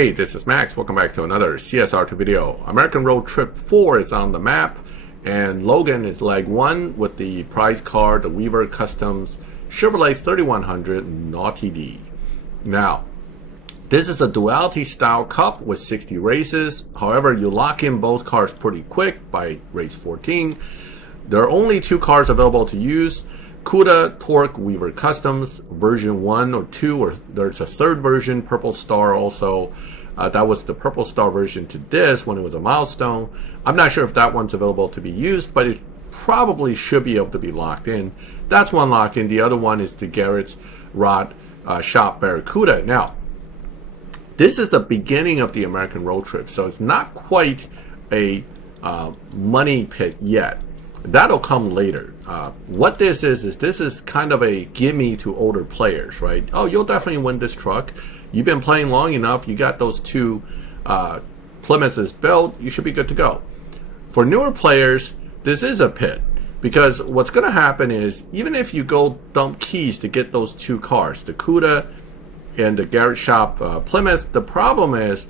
Hey, this is Max. Welcome back to another CSR2 video. American Road Trip 4 is on the map, and Logan is leg 1 with the prize card, the Weaver Customs Chevorlet 3100 Nauti-D. Now, this is a Duality style cup with 60 races. However, you lock in both cars pretty quick by race 14. There are only 2 cars available to use. Cuda, Torc, Weaver Customs, version 1 or 2, or there's a 3rd version, Purple Star also. That was the Purple Star version to this when it was a milestone. I'm not sure if that one's available to be used, but it probably should be able to be locked in. That's one lock in. The other one is the Garret's Rod Shop Barracuda. Now, this is the beginning of the American Road Trip, so it's not quite a money pit yet. That'll come later. What this is kind of a gimme to older players, right? Oh, you'll definitely win this truck. You've been playing long enough. You got those 2 Plymouths built. You should be good to go. For newer players, this is a pit, because what's going to happen is, even if you go dump keys to get those 2 cars, the Cuda and the Garret Shop Plymouth, the problem is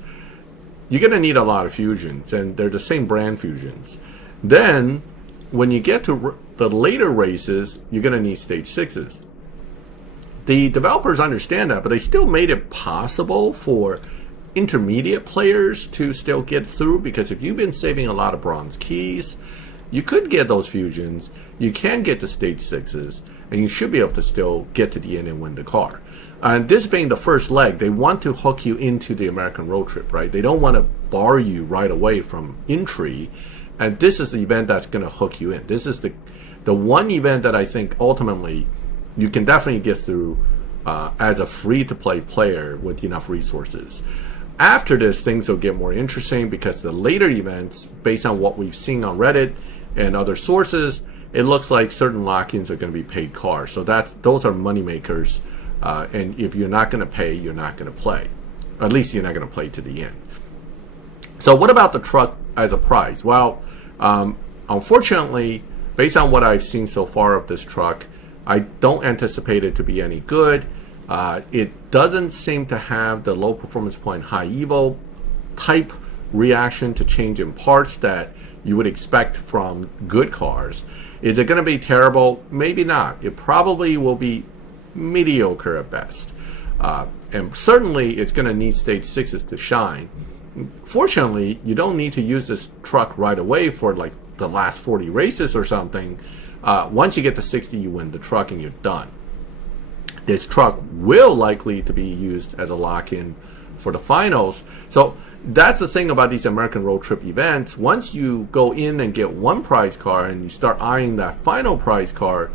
you're going to need a lot of fusions, and they're the same brand fusions. Then when you get to the later races, you're going to need stage 6s. The developers understand that, but they still made it possible for intermediate players to still get through, because if you've been saving a lot of bronze keys, you could get those fusions, you can get to stage 6s, and you should be able to still get to the end and win the car. And this being the first leg, they want to hook you into the American Road Trip, right? They don't want to bar you right away from entry. And this is the event that's going to hook you in. This is the one event that I think ultimately you can definitely get through as a free-to-play player with enough resources. After this, things will get more interesting, because the later events, based on what we've seen on Reddit and other sources, it looks like certain lock-ins are going to be paid cars. So those are money makers. And if you're not going to pay, you're not going to play. Or at least you're not going to play to the end. So what about the truck as a prize? Well, unfortunately, based on what I've seen so far of this truck, I don't anticipate it to be any good. It doesn't seem to have the low performance point, high evo type reaction to change in parts that you would expect from good cars. Is it going to be terrible? Maybe not. It probably will be mediocre at best. And certainly it's going to need stage 6s to shine. Fortunately, you don't need to use this truck right away for like the last 40 races or something. Once you get to 60, you win the truck and you're done. This truck will likely to be used as a lock-in for the finals. So that's the thing about these American Road Trip events. Once you go in and get one prize car and you start eyeing that final prize car,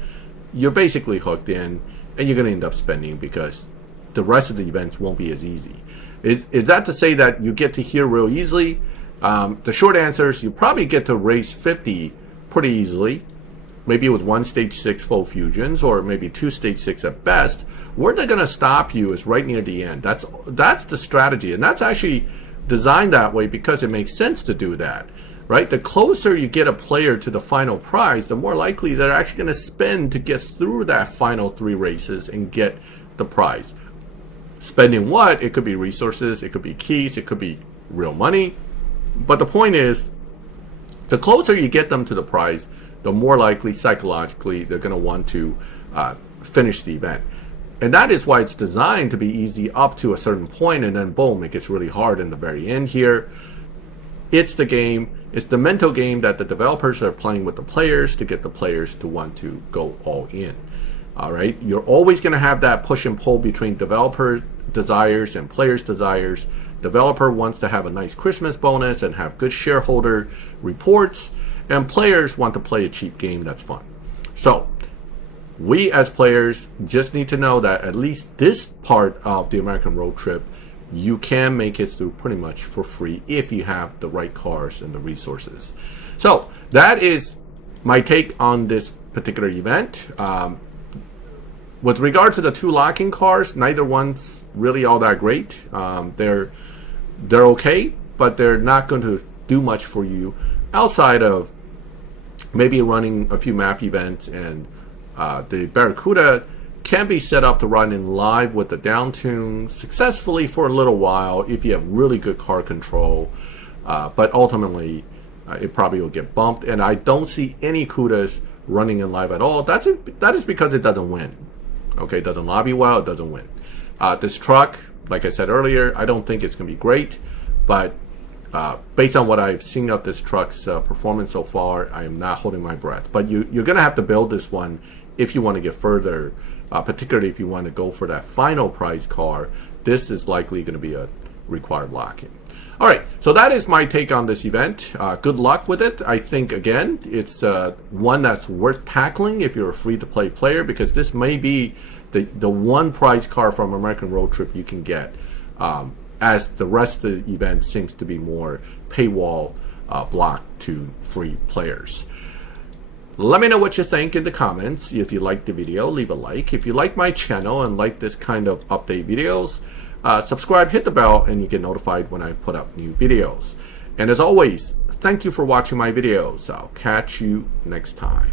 you're basically hooked in, and you're going to end up spending, because the rest of the events won't be as easy. Is that to say that you get to here real easily? The short answer is you probably get to race 50 pretty easily, maybe with 1 stage 6 full fusions, or maybe 2 stage 6 at best. Where they're going to stop you is right near the end. That's the strategy, and that's actually designed that way because it makes sense to do that, right? The closer you get a player to the final prize, the more likely they're actually going to spend to get through that final 3 races and get the prize. Spending what? It could be resources, it could be keys, it could be real money. But the point is, the closer you get them to the prize, the more likely psychologically they're going to want to finish the event. And that is why it's designed to be easy up to a certain point, and then boom, it gets really hard in the very end here. It's the game, it's the mental game that the developers are playing with the players to get the players to want to go all in. All right, you're always going to have that push and pull between developer desires and players' desires. Developer wants to have a nice Christmas bonus and have good shareholder reports, and players want to play a cheap game that's fun. So we as players just need to know that at least this part of the American Road Trip, you can make it through pretty much for free if you have the right cars and the resources. So that is my take on this particular event. With regard to the 2 locking cars, neither one's really all that great. They're okay, but they're not going to do much for you outside of maybe running a few map events. And the Barracuda can be set up to run in live with the down tune successfully for a little while if you have really good car control, but ultimately it probably will get bumped, and I don't see any Cudas running in live at all. That is because it doesn't win. Okay, it doesn't lobby well, it doesn't win. This truck, like I said earlier, I don't think it's going to be great, but based on what I've seen of this truck's performance so far, I am not holding my breath. But you're going to have to build this one if you want to get further, particularly if you want to go for that final prize car. This is likely going to be a required lock-in. All right, so that is my take on this event. Good luck with it. I think, again, it's one that's worth tackling if you're a free-to-play player, because this may be the one prize car from American Road Trip you can get, as the rest of the event seems to be more paywall blocked to free players. Let me know what you think in the comments. If you liked the video, leave a like. If you like my channel and like this kind of update videos, subscribe, hit the bell, and you get notified when I put up new videos. And as always, thank you for watching my videos. I'll catch you next time.